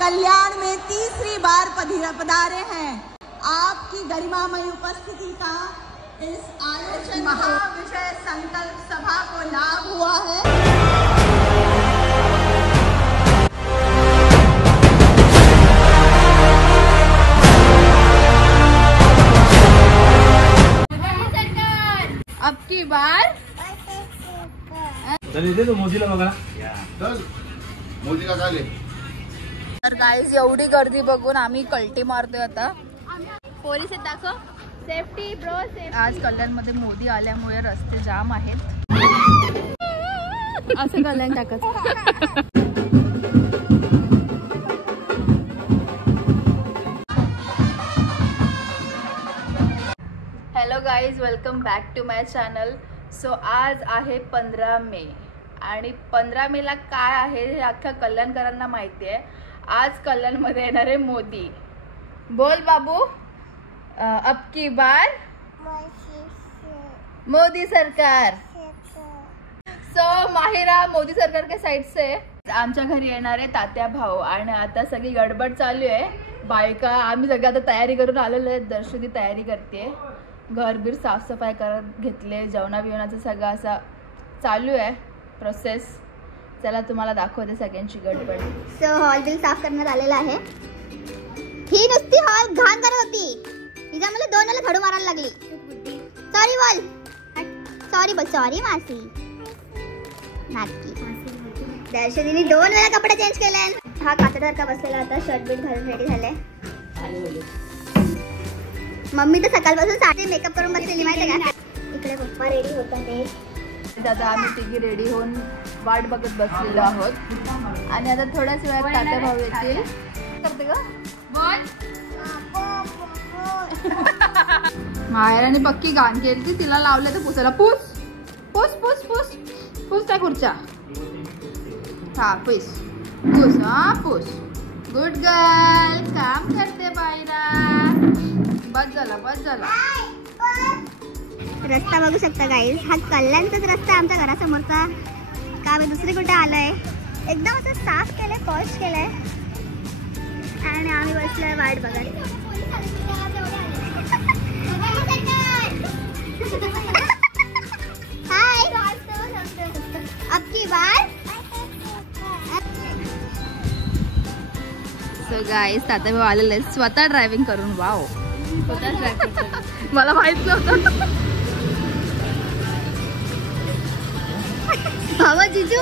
कल्याण में तीसरी बार पधारे हैं। आपकी गरिमामयी उपस्थिति का इस आयोजन महाविषय संकल्प सभा को लाभ हुआ है। अब की बार तो मोदीला बघा मोदीला झाले। तर गाईज एवढी गर्दी बघून आम्ही कल्टी मारतोय आता। पोलीस दाखव सेफ्टी ब्रो सेफ्टी। आज कल्याणमध्ये मोदी आल्यामुळे रस्ते जाम आहेत। असं कल्याण टाकत। Hello guys, welcome back to my channel. So आज आहे 15 मे आणि 15 मेला काय आहे हे अख्ख्या कल्याणकरांना माहिती आहे। आज कल्याणमध्ये येणार आहे मोदी। बोल बाबू, अब की बार मोदी सरकार। सो माहिरा मोदी सरकार के साइड से आमच्या घरी येणार आहे तात्या भाऊ आणि आता सगळी गडबड चालू आहे। बायका आम्ही सगळं आता तयारी करून आलेलो आहे। दर्शनी तयारी करते, घरबीर साफसफाई करत घेतले, जेवणा बिवणाचं सगळं असं चालू आहे प्रोसेस। चला तुम्हाला दाखवते सगळ्यांची गडबड। सो हॉल बिल साफ करण्यात आलेला आहे। ही नुसती हॉल घाण करत होती, हिला मला 2 वेळा झडू मारायला लागली। सॉरी बोल, सॉरी बोल, सॉरी मासी नाटकी। दर्शनीने 2 वेळा कपडे चेंज केले। हा कातडसारखा बसलेला आता शर्ट बिट घालून रेडी झाले। मम्मी तर सकाळपासून साडी मेकअप करून बसलेली माहिती आहे का। इकडे पप्पा रेडी होतात। आता आम्ही तिघी रेडी होऊन वाट बघत बसलेलो आहोत आणि आता थोड्याच वेळात तात्या भाऊ येतील। करते का माहेराने पक्की गाण केली, तिला लावले तर पुसायला। पूस पूस पूस पूस पूस त्या खुर्च्या। हा पूस पूस, हा पूस। गुड गर्ल, काम करते बाईरा। बस झाला, बस झाला। रस्ता बघू शकता गाईज, हा कल्याणचाच रस्ता आमच्या घरासमोरचा। का मी दुसरी कुठे आलोय। एकदम असं साफ केलंय, पॉश केलंय आणि आम्ही बसलोय वाट बघत। हाय, अब की बार। सो गाईज तात्या भाऊ आलेले आहेत स्वतः ड्रायव्हिंग करून। वाव, स्वतः ड्राइव्ह करतो। मला माहित नव्हतं। भावा जिजू,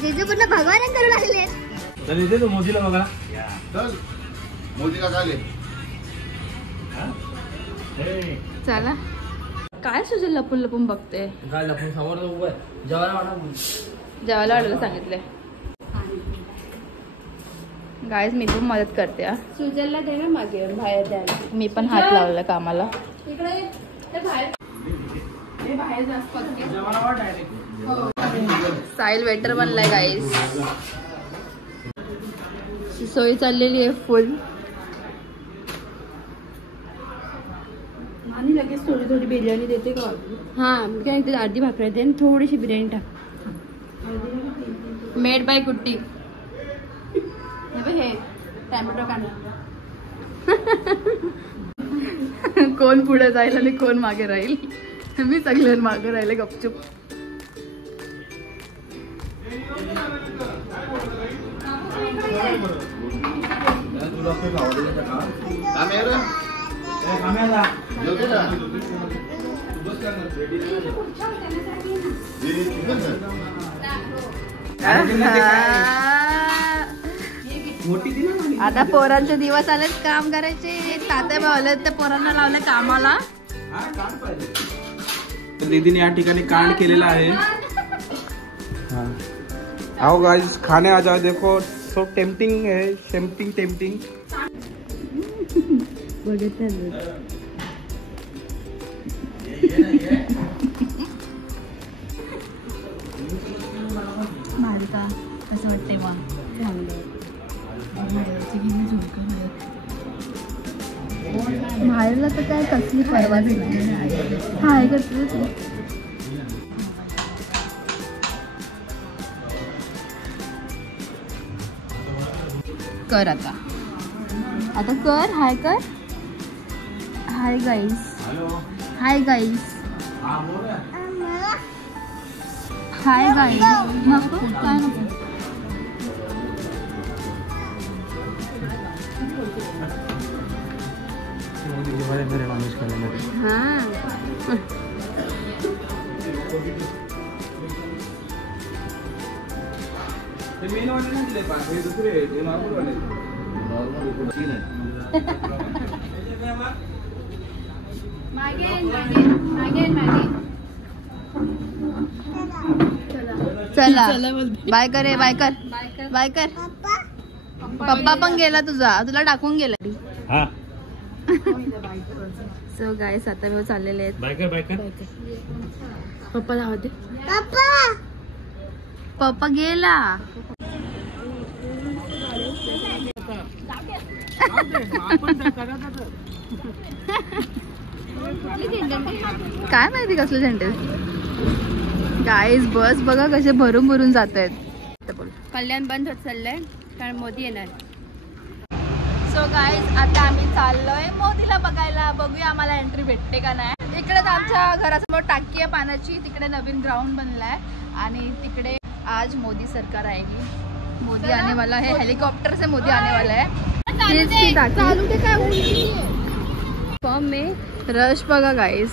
जिजू पूर्ण भगवान करून आलेले आहेत। चल इथे तो मोदीला बघा चल मोदीला झाले। चला, काय सुचेल लपून लपून बघते। काय लपून समोर उभं आहे, जेवायला वाटा जेवायला वाढायला सांगितले। गाईज मी पण मदत करते। सुजलला दे ना मागे बाहेर द्यायला। मी पण हात लावला कामाला। इकडे ते बाहेर जेवायला वाट डायरेक्ट। साहिल वेटर बनलाय गाईज। सोय चाललेली आहे फुल आणि लगेच थोडी थोडी बिर्याणी देते का। हा काय ते अर्धी भाकरी दे आणि थोडीशी बिर्याणी टाक। मेड बाय कुट्टी। हे टॅमॅटो कांदा। कोण पुढे जाईल आणि कोण मागे राहील। मी सगळे मागे राहिले गपचूप। आता पोरांचे दिवस आलेत काम करायचे। तात्या भाऊ आले तर पोरांना लावलं कामाला। दीदीने या ठिकाणी कांड केलेला आहे। आओ गाइस, खाने आ जाओ। देखो सो टेम्पटिंग है, टेम्पटिंग। मालिका कसं वाटते मग? बाहेरला तर काय कसली परवाच नाही। हाय करतो कर आता कर. हाय कर. Hi guys. Hi guys. Hi guys. नको काय नको. चला बाय कर. बाय कर. बाय कर. पप्पा पण गेला तुला टाकून गेला. सो गाईस आता मी चाललेले आहेत. बाय कर. पप्पा जाऊ दे. पप्पा गेला. काय माहिती कसले सेंटेन्स. गाईस बस बघा कसे भरून भरून जात आहेत. कल्याण बंद होत चाललंय कारण मोदी येणार. सो गाईज आता आम्ही चाललोय मोदीला बघायला. बघूया आम्हाला एंट्री भेटते का नाही. इकडे आमच्या घरासमोर टाकी आहे पाण्याची. तिकडे नवीन ग्राउंड बनलाय आणि तिकडे आज मोदी सरकार आएगी. मोदी आने वाला है. हेलिकॉप्टर से मोदी आने वाला है. फॉर्म में रश बघा गाईज.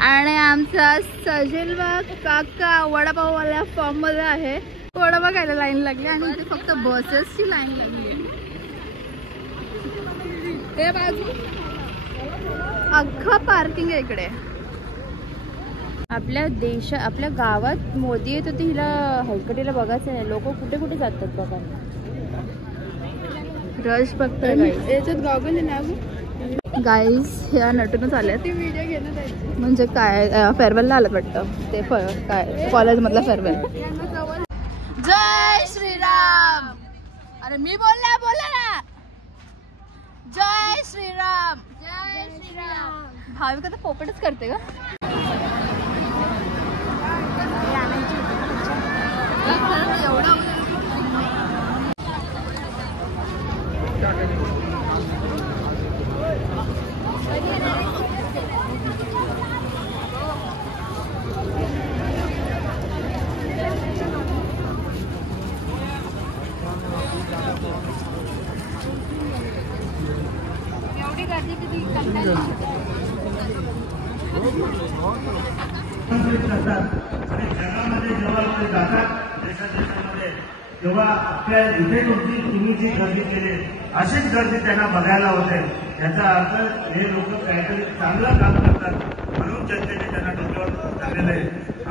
आणि आमचा सजलवा काका वडापाववाल्या फॉर्म मध्ये आहे. वडापाव खायला लाईन लागली आणि इथे फक्त बसेसची लाईन लागली आहे. ते बाजू अख्खा पार्किंग आहे इकडे. आपल्या गावात मोदी येत होती. हिला हलकटीला बघायचं नाही. लोक कुठे कुठे जातात बघा. रश बघतोय याच्यात गाव पण नाव गाईज. ह्या नटूनच आल्यात म्हणजे काय फेअरवेलला आलं वाटतं. ते काय कॉलेज मधला फेअरवेल. जय श्रीराम. अरे मी बोला ना. जय श्रीराम. जय श्रीराम. भाविका तर पोपटच करते का. एवढा जगामध्ये जेव्हा ते जातात देशादेशामध्ये तेव्हा आपल्या इथे तुम्ही जी गर्दी केली अशीच गर्दी त्यांना बघायला होते. याचा अर्थ हे लोक काहीतरी चांगलं काम करतात म्हणून जनतेने त्यांना डोक्यावर टाकलेलं आहे.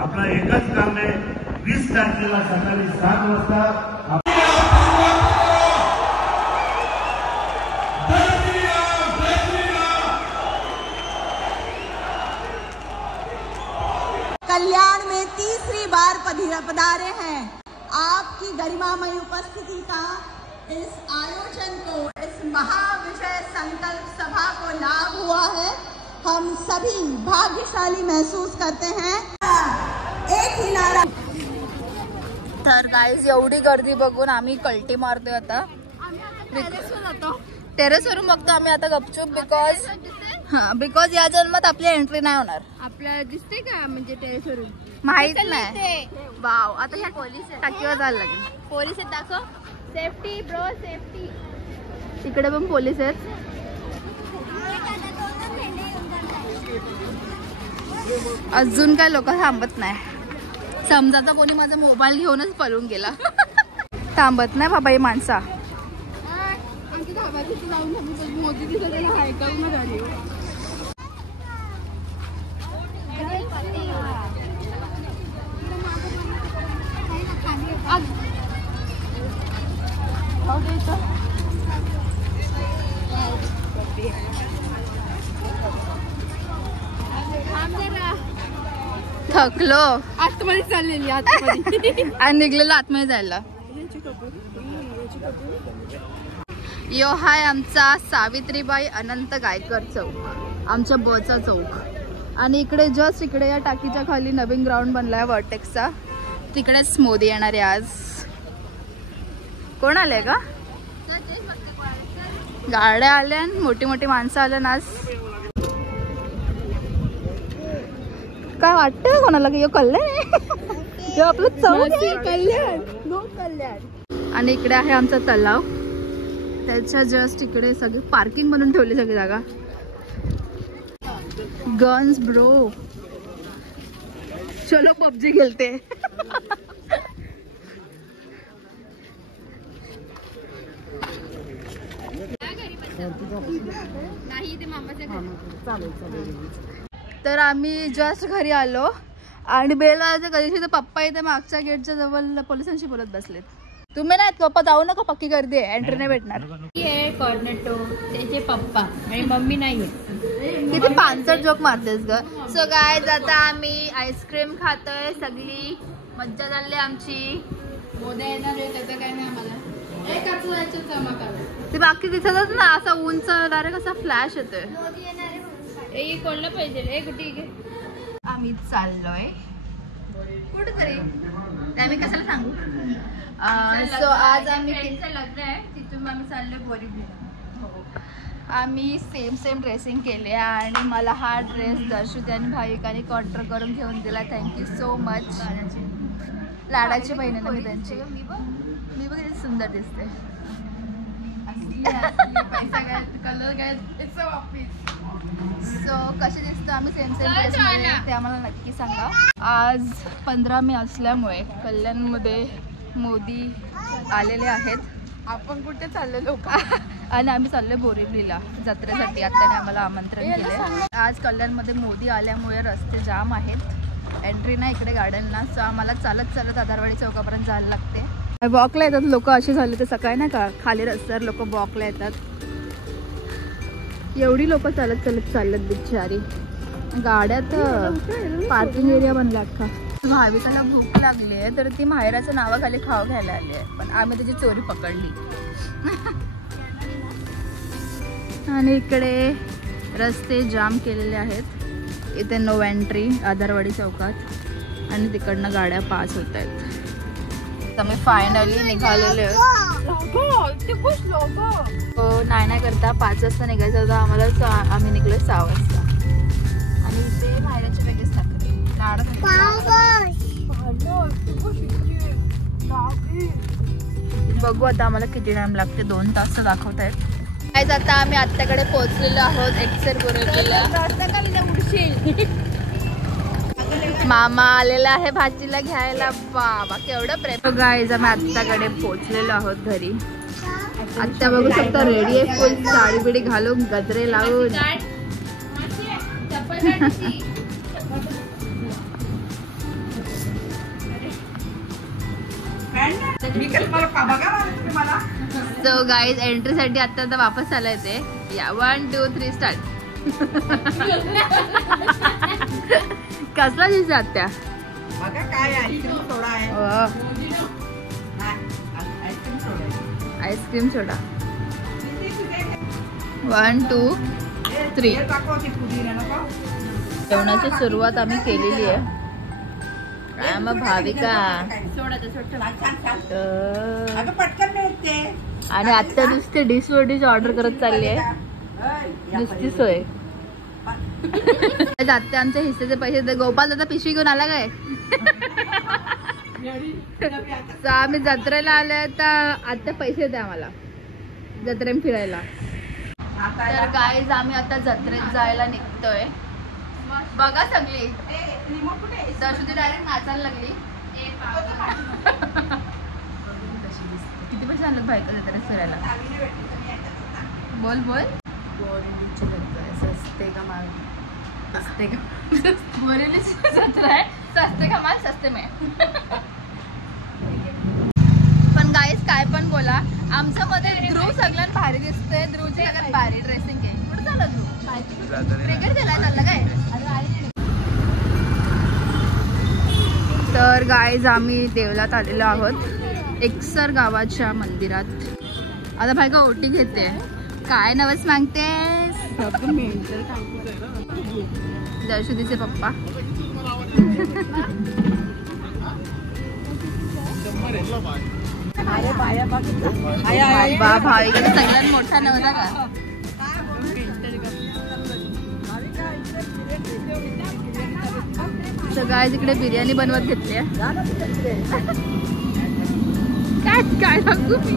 आपलं एकच काम आहे 20 तारखेला सकाळी 7 वाजता कल्याण में तीसरी बार पधारे हैं. आपकी गरिमामयी उपस्थिति का इस आयोजन को, इस महाविजय संकल्प सभा को लाभ हुआ है. हम सभी भाग्यशाली महसूस करते हैं. एक ही नारा. तर गाईज एवढी गर्दी बघून आम्ही कल्टी मारतोय आता. टेरेसवरून बघतो आम्ही आता गपचूप. बिकॉज या जन्मात आपली एंट्री नाही होणार. आपल्याला दिसते का म्हणजे टेरेसवरून माहित नाही. वाव. आता ह्या पोलीस टाकीवर जायला लागेल. पोलीस आहेत दाखव. Safety bro safety. तिकडे पण पोलीस आहेत. अजून काय लोक थांबत नाही. समजा तर कोणी माझा मोबाईल घेऊनच पळून गेला. थांबत नाही बाबा ही माणसा. मोदी दिसत हाय का झाली. थकलो. आतमध्ये चाललेली आतमध्ये आणि निघलेलो आतमध्ये जायला. यो हाय आमचा सावित्रीबाई अनंत गायकर चौक. आमच्या बचा चौक. आणि इकडे जस्ट इकडे या टाकीच्या खाली नवीन ग्राउंड बनलाय वर्टेक्सचा. तिकडेच मोदी येणार आहे आज. कोण आले का. गाड्या आल्या, मोठी मोठी माणसं आल्या ना आज. काय वाटतं कोणाला की कल्याण आपलं कल्याण. आणि इकडे आहे आमचा तलाव, त्याच्या जस्ट इकडे सगळी पार्किंग म्हणून ठेवली सगळी जागा. गन्स ब्रो, चलो पबजी खेळते. तर आम्ही जस्ट घरी आलो आणि बेल वाजायच्या कधीशी तर पप्पा इथे मागच्या गेटच्या जवळ पोलिसांशी बोलत बसलेत. तुम्ही नाहीत पप्पा, जाऊ नका, पक्की गर्दी आहे, एंट्री नाही भेटणार. कॉर्नेटो त्याचे पप्पा आणि मम्मी नाही. किती पांचट जोक मारतेस ग. सो गाईज आता आम्ही आईस्क्रीम खातोय, सगळी मज्जा झाली आमची. मोदी येणार आहे त्याचं काय नाही आम्हाला. ते बाकी दिसतच ना, असा उंच डायरेक्ट असा फ्लॅश येतोय. कोणला पाहिजे कुठे आम्ही चाललोय कुठेतरी, आम्ही कशाला सांगू. सो आज आम्ही लग्न आहे, तिथून आम्ही चाललोय बोरीवलीला. आम्ही सेम ड्रेसिंग केले आणि मला हा ड्रेस दर्शुती आणि भाविकाने ऑर्डर करून घेऊन दिला. Thank you so much. लाडाची बहीण आहे ना मी त्यांची. मी बघ किती सुंदर दिसते. कलर काय सो कसे दिसतो आम्ही सेम ड्रेसमध्ये ते आम्हाला नक्की सांगा. आज 15 मे असल्यामुळे कल्याणमध्ये मोदी आलेले आहेत. आपण कुठे चाललो लोक आणि आम्ही चाललोय बोरिवलीला जत्रेसाठी. आत्याने आम्हाला आमंत्रण केले. आज कल्याणमध्ये मोदी आल्यामुळे रस्ते जाम आहेत, एंट्री नाही इकडे गाड्यांना. सो आम्हाला चालत आधारवाडी चौकापर्यंत जायला लागते. वॉकला येतात लोक, असे झाले तर सकाळी ना का खाली रस्त्यावर लोक वॉकला येतात. एवढी लोक चालत बिचारी. गाड्यात पार्किंग एरिया बनला अख्खा. भाविकाला भूक लागली आहे तर ती माहेराच्या नावाखाली खाऊ घ्यायला आली आहे, पण आम्ही त्याची चोरी पकडली. आणि इकडे रस्ते जाम केलेले आहेत. इथे नो एंट्री आधारवाडी चौकात आणि तिकडनं गाड्या पास होत आहेत. आम्ही फायनली निघालेले नाही करता 5 वाजता निघायचं होतं आम्हाला. आम्ही निघलो 6 वाजता आणि इथे माहेराचे वेगळेच टाकले. बघू आता आम्हाला किती टाइम लागते. 2 तास तर दाखवत आहेत. आता आम्ही आत्याकडे पोहोचलेलो आहोत. एक्सेल बोरिवलीला. मामा आलेला आहे भाजीला घ्यायला. बाबा केवढं प्रेम. गाईज आम्ही आत्याकडे पोहोचलेलो आहोत घरी. आत्या बघू शकता रेडी आहे, फुल साडी बिडी घालून गजरे लावून. सो गाईज एंट्री साठी आता वापस आलाय ते. या 1 2 3 स्टार्ट. कसला दिसत आत्या? आईस्क्रीम सोडा. 1 2 3. जेवणाची सुरुवात आम्ही केलेली आहे. काय मग भाविका आणि आत्ता नुसते डिश ऑर्डर करत चालली आहे. नुसती सोय. आत्या आमच्या हिस्सेचे पैसे दे. गोपाल दादा पिशवी घेऊन आला काय? आम्ही जत्रेला आलोय तर आत्या पैसे द्या आम्हाला जत्रेत फिरायला. तर गाईज आम्ही आता जत्रेत जायला निघतोय. बघा सगळी दर्शुती डायरेक्ट नाचायला लागली. किती पैसे आणलं बायका जत्रेत फिरायला? बोल सस्ते का माल बोरिवलीची जत्रा आहे. सस्ते का माल सस्ते में. पण गाईज काय पण बोला, आमच्या मध्ये ध्रुव सगळ्यात भारी दिसतोय. ध्रुवची सगळ्यात भारी ड्रेसिंग आहे. कुठं चालला ध्रुव? क्रिकेट खेळायला चाललं काय? तर गाईज आम्ही देवलात आलेलो आहोत एकसर गावाच्या मंदिरात. आता भाई का ओटी घेते. काय नवस मागते? दर्शुतीचे पप्पा. भाविक सगळ्यात मोठा नव्हता का? सगळ्या तिकडे बिर्याणी बनवत घेतली. काय सांगू मी.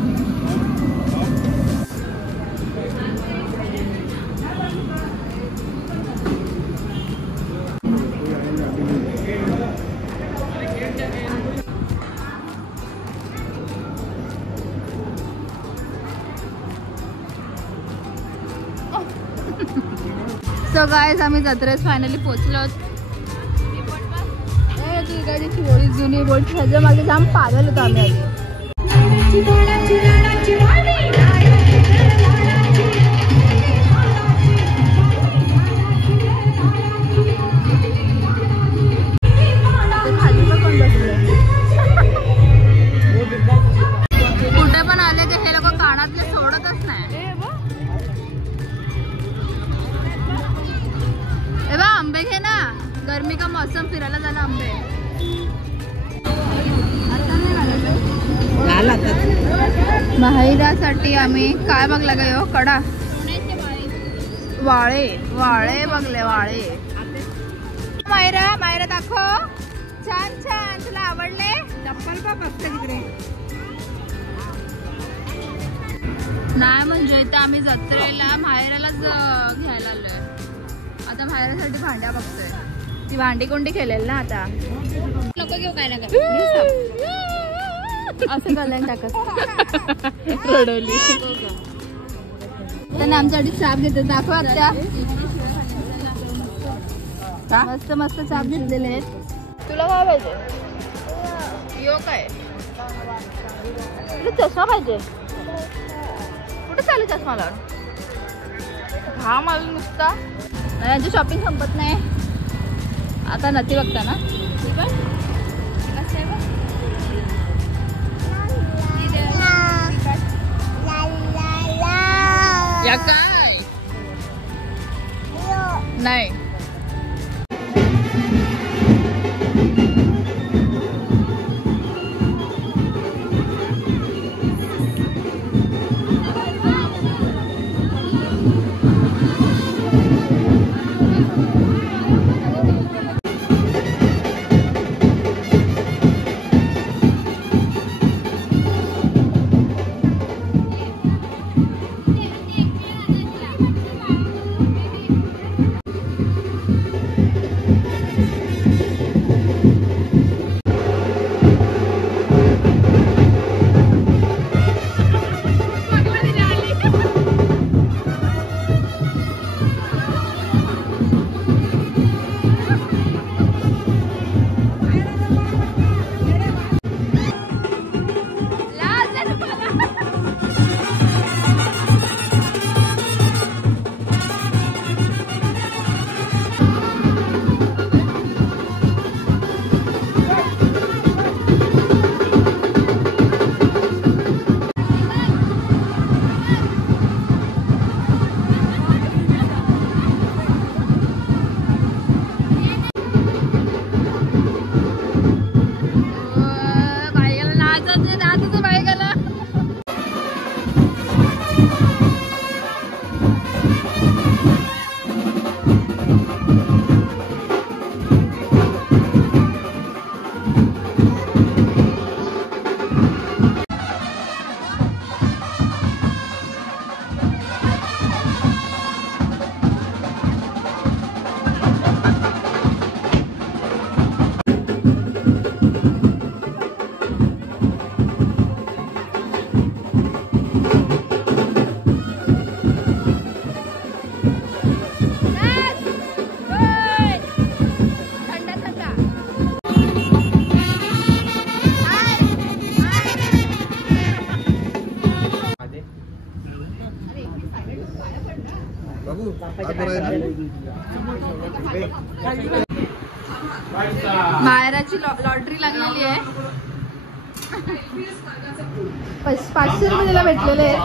सो गाइस आम्ही जत्रेत फायनली पोहोचलो. ती गाडीची बोळी जुनी बोट ह्याच्या मागे जाम पागल होतो आम्ही आधी. खाली पण कोण बसले. कुठे पण आले की हे लोक कानातले सोडतच नाही. ए बा आंबे घे ना. गर्मी का मौसम फिरायला जाणं आंबे. माहेरासाठी आम्ही काय बघला ग यो कडा. वाळे वाळे बघले वाळे. मायरा दाखव. छान छान. तुला आवडले. चप्पल का बघते तिकडे. नाही म्हणजे इथं आम्ही जत्रेला माहेरालाच घ्यायला आलोय. आता माहेरासाठी भांड्या बघतोय. ती भांडी कोंडी केलेली ना आता. नको घेऊ काय ना असं कल्याण टाकत रडवली. त्यांना आमच्यासाठी चाप घेते. दाखवा त्या मस्त मस्त चाप घेतलेले आहेत. तुला काय पाहिजे. यो काय तुला चष्मा पाहिजे. कुठे चालू चष्मा लावून. हा मला नुसता यांची शॉपिंग संपत नाही. आता नथी बघता ना. या काय नाही. मायराची लॉटरी लागलेली आहे. 500 रुपये त्याला भेटलेले आहेत.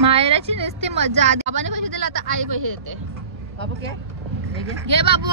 मायराची नुसती मजा. बाबाने पैसे दिले आता आई पैसे देते. बाबू घे बाबू.